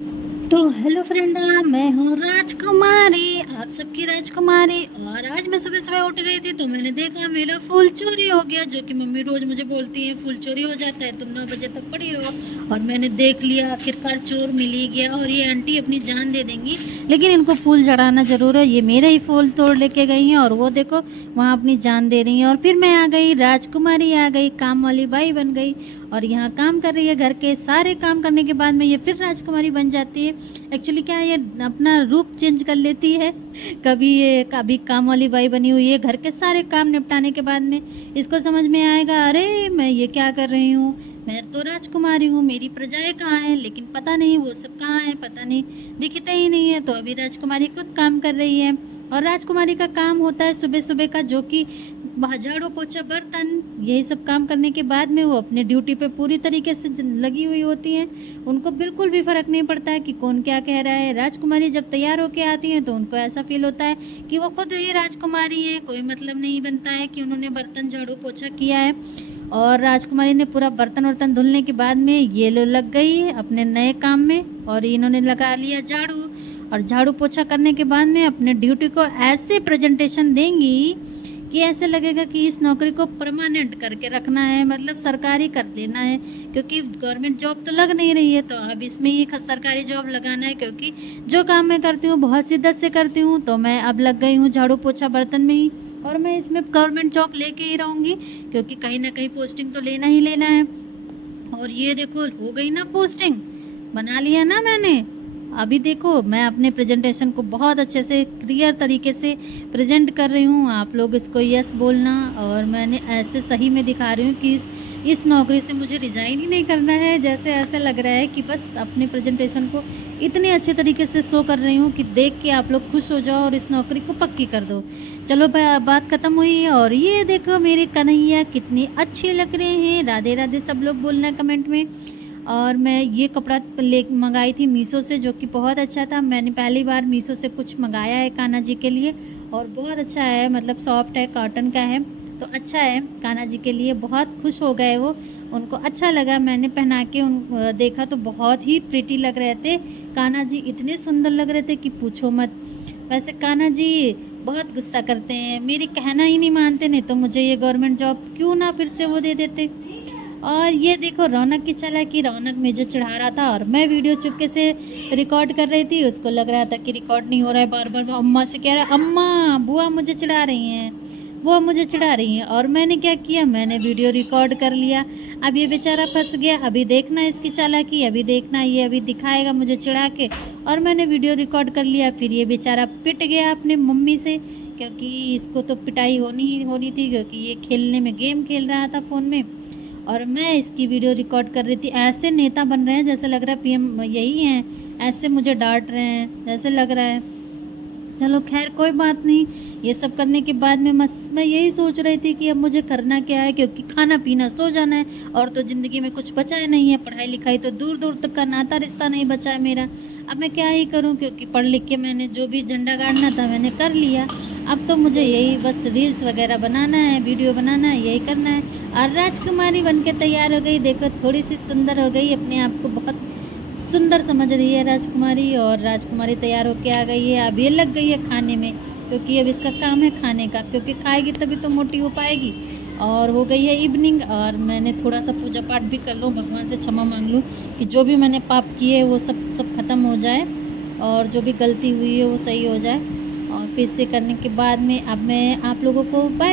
तो hello friend, मैं हूँ राजकुमारी, आप सबकी राजकुमारी। और आज मैं सुबह सुबह उठ गई थी तो मैंने देखा मेरा फूल चोरी हो गया। जो कि मम्मी रोज मुझे बोलती है फूल चोरी हो जाता है, तुम 9 बजे तक पड़ी रहो। और मैंने देख लिया, आखिरकार चोर मिल ही गया। और ये आंटी अपनी जान दे देंगी, लेकिन इनको फूल चढ़ाना जरूर है। ये मेरा ही फूल तोड़ लेके गई हैं और वो देखो वहाँ अपनी जान दे रही हैं। और फिर मैं आ गई, राजकुमारी आ गई, काम वाली बाई बन गई और यहाँ काम कर रही है। घर के सारे काम करने के बाद में ये फिर राजकुमारी बन जाती है। एक्चुअली क्या है, ये अपना रूप चेंज कर लेती है। कभी काम वाली बाई बनी हुई है। घर के सारे काम निपटाने के बाद में इसको समझ में आएगा, अरे मैं ये क्या कर रही हूँ, मैं तो राजकुमारी हूँ, मेरी प्रजाएं कहाँ हैं। लेकिन पता नहीं वो सब कहाँ हैं, पता नहीं, दिखते ही नहीं है। तो अभी राजकुमारी खुद काम कर रही है। और राजकुमारी का काम होता है सुबह सुबह का, जो कि झाड़ू पोछा बर्तन, यही सब काम करने के बाद में वो अपने ड्यूटी पे पूरी तरीके से लगी हुई होती हैं। उनको बिल्कुल भी फ़र्क नहीं पड़ता है कि कौन क्या कह रहा है। राजकुमारी जब तैयार होके आती हैं तो उनको ऐसा फील होता है कि वो खुद ही राजकुमारी हैं। कोई मतलब नहीं बनता है कि उन्होंने बर्तन झाड़ू पोछा किया है। और राजकुमारी ने पूरा बर्तन वर्तन धुलने के बाद में ये लग गई अपने नए काम में और इन्होंने लगा लिया झाड़ू। और झाड़ू पोछा करने के बाद में अपने ड्यूटी को ऐसे प्रेजेंटेशन देंगी कि ऐसे लगेगा कि इस नौकरी को परमानेंट करके रखना है, मतलब सरकारी कर लेना है। क्योंकि गवर्नमेंट जॉब तो लग नहीं रही है, तो अब इसमें ही सरकारी जॉब लगाना है। क्योंकि जो काम मैं करती हूँ बहुत शिद्दत से करती हूँ, तो मैं अब लग गई हूँ झाड़ू पोछा बर्तन में ही। और मैं इसमें गवर्नमेंट जॉब लेके ही रहूँगी, क्योंकि कहीं ना कहीं पोस्टिंग तो लेना ही लेना है। और ये देखो हो गई ना पोस्टिंग, बना लिया ना मैंने। अभी देखो मैं अपने प्रेजेंटेशन को बहुत अच्छे से क्लियर तरीके से प्रेजेंट कर रही हूँ। आप लोग इसको यस बोलना। और मैंने ऐसे सही में दिखा रही हूँ कि इस नौकरी से मुझे रिज़ाइन ही नहीं करना है। जैसे ऐसे लग रहा है कि बस अपने प्रेजेंटेशन को इतने अच्छे तरीके से शो कर रही हूँ कि देख के आप लोग खुश हो जाओ और इस नौकरी को पक्की कर दो। चलो बात ख़त्म हुई। और ये देखो मेरे कन्हैया कितने अच्छे लग रहे हैं। राधे राधे सब लोग बोलना कमेंट में। और मैं ये कपड़ा ले मंगाई थी मीशो से, जो कि बहुत अच्छा था। मैंने पहली बार मीशो से कुछ मंगाया है कान्हा जी के लिए, और बहुत अच्छा है, मतलब सॉफ्ट है, कॉटन का है, तो अच्छा है। कान्हा जी के लिए बहुत खुश हो गए वो, उनको अच्छा लगा। मैंने पहना के देखा तो बहुत ही प्रिटी लग रहे थे। कान्हा जी इतने सुंदर लग रहे थे कि पूछो मत। वैसे कान्हा जी बहुत गुस्सा करते हैं, मेरी कहना ही नहीं मानते, नहीं तो मुझे ये गवर्नमेंट जॉब क्यों ना फिर से वो दे देते। और ये देखो रौनक की चालाकी, रौनक मुझे चढ़ा रहा था और मैं वीडियो चुपके से रिकॉर्ड कर रही थी। उसको लग रहा था कि रिकॉर्ड नहीं हो रहा है, बार बार अम्मा से कह रहा है, अम्मा बुआ मुझे चढ़ा रही हैं, बुआ मुझे चढ़ा रही हैं। और मैंने क्या किया, मैंने वीडियो रिकॉर्ड कर लिया। अब ये बेचारा फंस गया, अभी देखना इसकी चालाकी, अभी देखना ये अभी दिखाएगा मुझे चढ़ा के। और मैंने वीडियो रिकॉर्ड कर लिया। फिर ये बेचारा पिट गया अपने मम्मी से, क्योंकि इसको तो पिटाई होनी ही होनी थी, क्योंकि ये खेलने में गेम खेल रहा था फ़ोन में और मैं इसकी वीडियो रिकॉर्ड कर रही थी। ऐसे नेता बन रहे हैं जैसे लग रहा है पीएम यही हैं, ऐसे मुझे डांट रहे हैं जैसे लग रहा है। चलो खैर कोई बात नहीं। ये सब करने के बाद में मैं यही सोच रही थी कि अब मुझे करना क्या है, क्योंकि खाना पीना सो जाना है और तो ज़िंदगी में कुछ बचा नहीं है। पढ़ाई लिखाई तो दूर दूर तक का नाता रिश्ता नहीं बचा है मेरा। अब मैं क्या ही करूं, क्योंकि पढ़ लिख के मैंने जो भी झंडा गाड़ना था मैंने कर लिया। अब तो मुझे यही बस रील्स वगैरह बनाना है, वीडियो बनाना है, यही करना है। और राजकुमारी बन के तैयार हो गई, देखो थोड़ी सी सुंदर हो गई, अपने आप को बहुत सुंदर समझ रही है राजकुमारी। और राजकुमारी तैयार होके आ गई है। अब ये लग गई है खाने में, क्योंकि अब इसका काम है खाने का, क्योंकि खाएगी तभी तो मोटी हो पाएगी। और हो गई है इवनिंग और मैंने थोड़ा सा पूजा पाठ भी कर लूँ, भगवान से क्षमा मांग लूँ कि जो भी मैंने पाप किए वो सब ख़त्म हो जाए और जो भी गलती हुई है वो सही हो जाए। और फिर से करने के बाद में अब मैं आप लोगों को बाय।